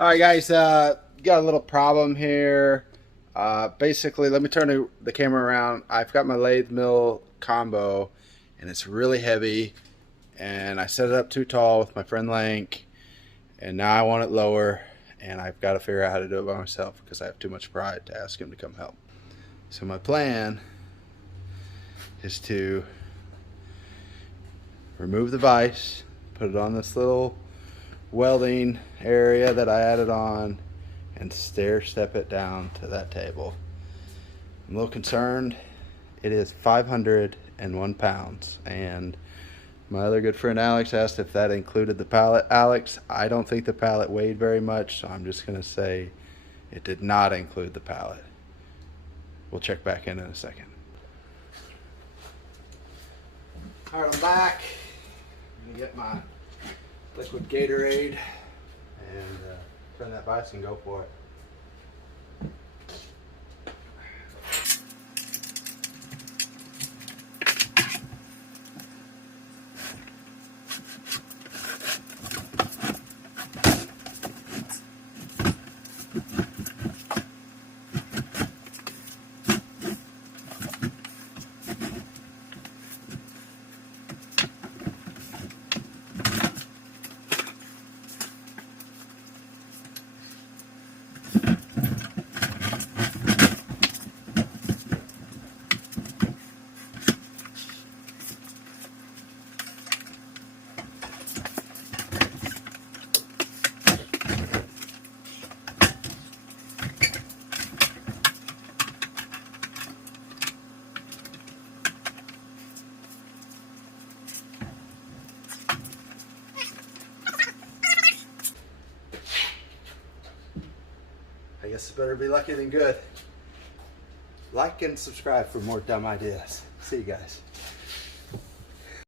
All right, guys, got a little problem here. Basically, let me turn the camera around. I've got my lathe mill combo, and it's really heavy, and I set it up too tall with my friend Lank, and now I want it lower, and I've got to figure out how to do it by myself because I have too much pride to ask him to come help. So my plan is to remove the vise, put it on this little welding area that I added on, and stair step it down to that table. I'm a little concerned. It is 501 pounds, and my other good friend Alex asked if that included the pallet. Alex, I don't think the pallet weighed very much, so I'm just going to say it did not include the pallet. We'll check back in a second. All right, I'm back. I'm gonna get my liquid Gatorade and turn that vise and go for it. I guess it better be lucky than good. Like and subscribe for more dumb ideas. See you guys.